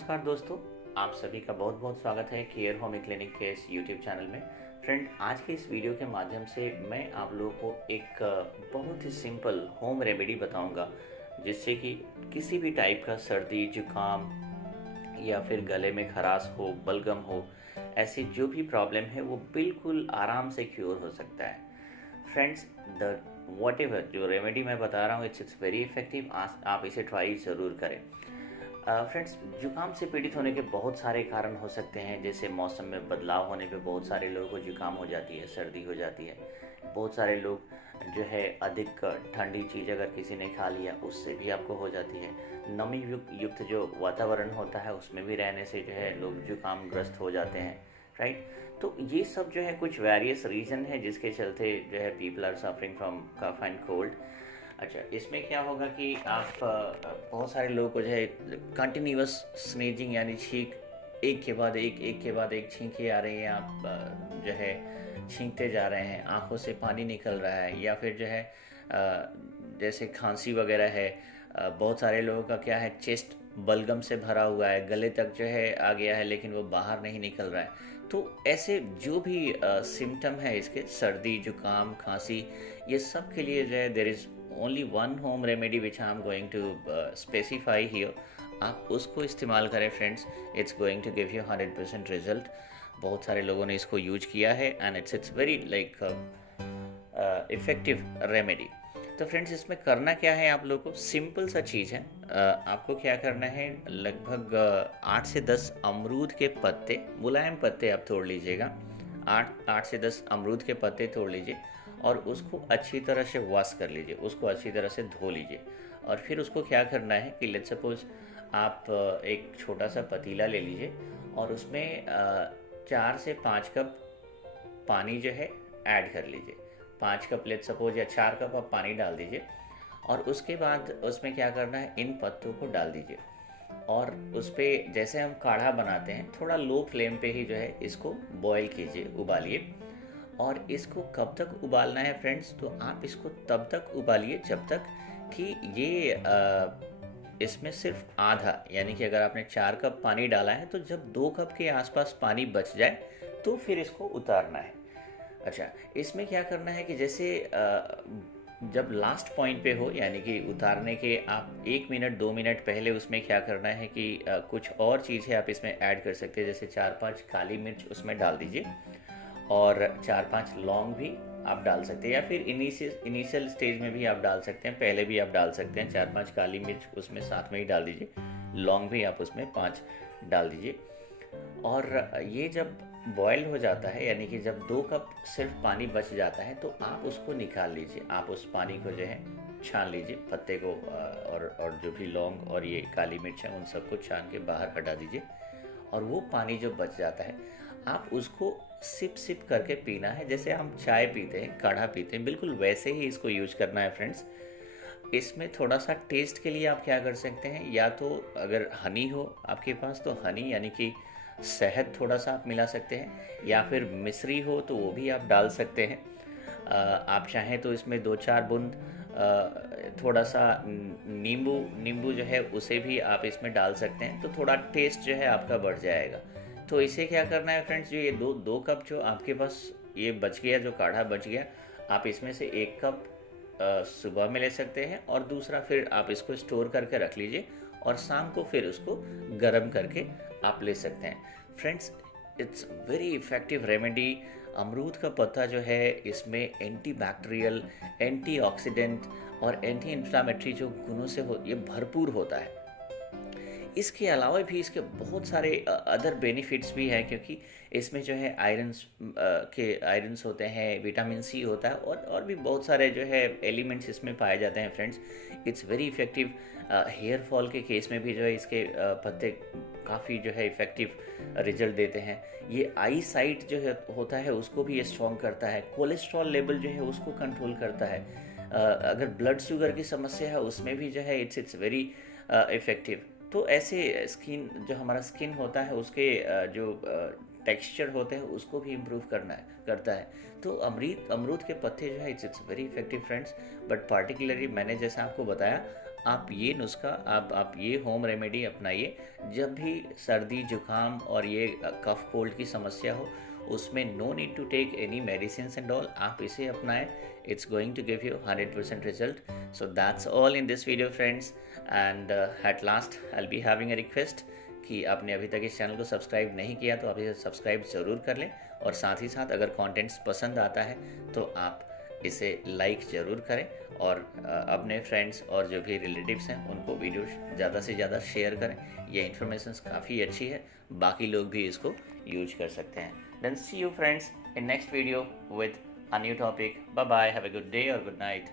नमस्कार दोस्तों, आप सभी का बहुत बहुत स्वागत है केयर होम क्लिनिक के इस यूट्यूब चैनल में। फ्रेंड, आज के इस वीडियो के माध्यम से मैं आप लोगों को एक बहुत ही सिंपल होम रेमेडी बताऊंगा, जिससे कि किसी भी टाइप का सर्दी जुकाम या फिर गले में खराश हो, बलगम हो, ऐसी जो भी प्रॉब्लम है वो बिल्कुल आराम से क्योर हो सकता है। फ्रेंड्स, द वॉट एवर जो रेमेडी मैं बता रहा हूँ इट्स वेरी इफेक्टिव। आप इसे ट्राई ज़रूर करें। फ्रेंड्स, जुकाम से पीड़ित होने के बहुत सारे कारण हो सकते हैं, जैसे मौसम में बदलाव होने पे बहुत सारे लोगों को जुकाम हो जाती है, सर्दी हो जाती है। बहुत सारे लोग जो है अधिक ठंडी चीज़ अगर किसी ने खा लिया उससे भी आपको हो जाती है। नमी युक्त जो वातावरण होता है उसमें भी रहने से जो है लोग जुकाम ग्रस्त हो जाते हैं, राइट। तो ये सब जो है कुछ वेरियस रीज़न है जिसके चलते जो है people are suffering from cough and cold. अच्छा, इसमें क्या होगा कि आप बहुत सारे लोगों को जो है कंटिन्यूअस स्नीजिंग यानी छींक, एक के बाद एक छींके आ रही है, आप जो है छींकते जा रहे हैं, आंखों से पानी निकल रहा है, या फिर जो है जैसे खांसी वगैरह है। बहुत सारे लोगों का क्या है, चेस्ट बलगम से भरा हुआ है, गले तक जो है आ गया है लेकिन वो बाहर नहीं निकल रहा है। तो ऐसे जो भी सिम्टम है इसके, सर्दी जुकाम खांसी, ये सब के लिए जो है there is only one home remedy which I am going to specify here. आप उसको इस्तेमाल करें friends, it's going to give you 100% result. बहुत सारे लोगों ने इसको यूज किया है and it's very like effective remedy. तो फ्रेंड्स, इसमें करना क्या है, आप लोगों को सिंपल सा चीज़ है। आपको क्या करना है, लगभग 8 से 10 अमरूद के पत्ते, मुलायम पत्ते आप तोड़ लीजिएगा। 8 से 10 अमरूद के पत्ते तोड़ लीजिए और उसको अच्छी तरह से वॉश कर लीजिए, उसको अच्छी तरह से धो लीजिए। और फिर उसको क्या करना है कि लेट्स सपोज आप एक छोटा सा पतीला ले लीजिए और उसमें 4 से 5 कप पानी जो है ऐड कर लीजिए। 5 कप लेट्स सपोज या 4 कप आप पानी डाल दीजिए और उसके बाद उसमें क्या करना है, इन पत्तों को डाल दीजिए और उस पर जैसे हम काढ़ा बनाते हैं थोड़ा लो फ्लेम पे ही जो है इसको बॉईल कीजिए, उबालिए। और इसको कब तक उबालना है फ्रेंड्स, तो आप इसको तब तक उबालिए जब तक कि ये इसमें सिर्फ आधा, यानी कि अगर आपने 4 कप पानी डाला है तो जब 2 कप के आसपास पानी बच जाए तो फिर इसको उतारना है। अच्छा, इसमें क्या करना है कि जैसे जब लास्ट पॉइंट पे हो, यानी कि उतारने के आप 1 मिनट 2 मिनट पहले उसमें क्या करना है कि कुछ और चीज़ें आप इसमें ऐड कर सकते हैं, जैसे 4-5 काली मिर्च उसमें डाल दीजिए और 4-5 लौंग भी आप डाल सकते हैं, या फिर इनिशियल स्टेज में भी आप डाल सकते हैं, पहले भी आप डाल सकते हैं। 4-5 काली मिर्च उसमें साथ में ही डाल दीजिए, लौंग भी आप उसमें 5 डाल दीजिए। और ये जब बॉयल हो जाता है, यानी कि जब 2 कप सिर्फ पानी बच जाता है, तो आप उसको निकाल लीजिए। आप उस पानी को जो है छान लीजिए, पत्ते को और जो भी लौंग और ये काली मिर्च है उन सबको छान के बाहर हटा दीजिए। और वो पानी जो बच जाता है आप उसको सिप सिप करके पीना है, जैसे हम चाय पीते हैं, काढ़ा पीते हैं, बिल्कुल वैसे ही इसको यूज करना है फ्रेंड्स। इसमें थोड़ा सा टेस्ट के लिए आप क्या कर सकते हैं, या तो अगर हनी हो आपके पास तो हनी यानी कि शहद थोड़ा सा आप मिला सकते हैं, या फिर मिश्री हो तो वो भी आप डाल सकते हैं। आप चाहें तो इसमें 2-4 बूंद थोड़ा सा नींबू जो है उसे भी आप इसमें डाल सकते हैं, तो थोड़ा टेस्ट जो है आपका बढ़ जाएगा। तो इसे क्या करना है फ्रेंड्स, जो ये दो कप जो आपके पास ये बच गया, जो काढ़ा बच गया, आप इसमें से 1 कप सुबह में ले सकते हैं और दूसरा फिर आप इसको स्टोर करके रख लीजिए और शाम को फिर उसको गर्म करके आप ले सकते हैं। Friends, it's very effective remedy. अमरूद का पत्ता जो है इसमें एंटीबैक्टीरियल, एंटीऑक्सीडेंट और एंटी इन्फ्लामेटरी जो गुणों से ये भरपूर होता है। इसके अलावा भी इसके बहुत सारे अदर बेनिफिट्स भी हैं, क्योंकि इसमें जो है आयरन्स होते हैं, विटामिन सी होता है और भी बहुत सारे जो है एलिमेंट्स इसमें पाए जाते हैं friends. It's very effective. Hair fall के केस में भी जो है इसके पत्ते काफ़ी जो है इफ़ेक्टिव रिजल्ट देते हैं। ये आई साइट जो है होता है उसको भी ये स्ट्रॉन्ग करता है। कोलेस्ट्रॉल लेवल जो है उसको कंट्रोल करता है। अगर ब्लड शुगर की समस्या है उसमें भी जो है इट्स वेरी इफ़ेक्टिव। तो ऐसे स्किन, जो हमारा स्किन होता है उसके जो टेक्सचर होते हैं उसको भी इम्प्रूव करता है। तो अमरूद के पत्ते जो है it's very effective friends. But particularly मैंने जैसा आपको बताया, आप ये नुस्खा आप ये होम रेमेडी अपनाइए जब भी सर्दी जुकाम और ये कफ कोल्ड की समस्या हो, उसमें no need to take any medicine and all, आप इसे अपनाएं. It's going to give you 100% result. So that's all in this video friends. And at last I will be having a request कि आपने अभी तक इस चैनल को subscribe नहीं किया तो आप इसे सब्सक्राइब ज़रूर कर लें, और साथ ही साथ अगर कंटेंट्स पसंद आता है तो आप इसे लाइक ज़रूर करें, और अपने फ्रेंड्स और जो भी रिलेटिव्स हैं उनको वीडियो ज़्यादा से ज़्यादा शेयर करें. ये इन्फॉर्मेशन काफ़ी अच्छी है, बाकी लोग भी इसको यूज कर सकते हैं. Then see you friends in next video with a new topic. Bye bye, have a good day और गुड नाइट.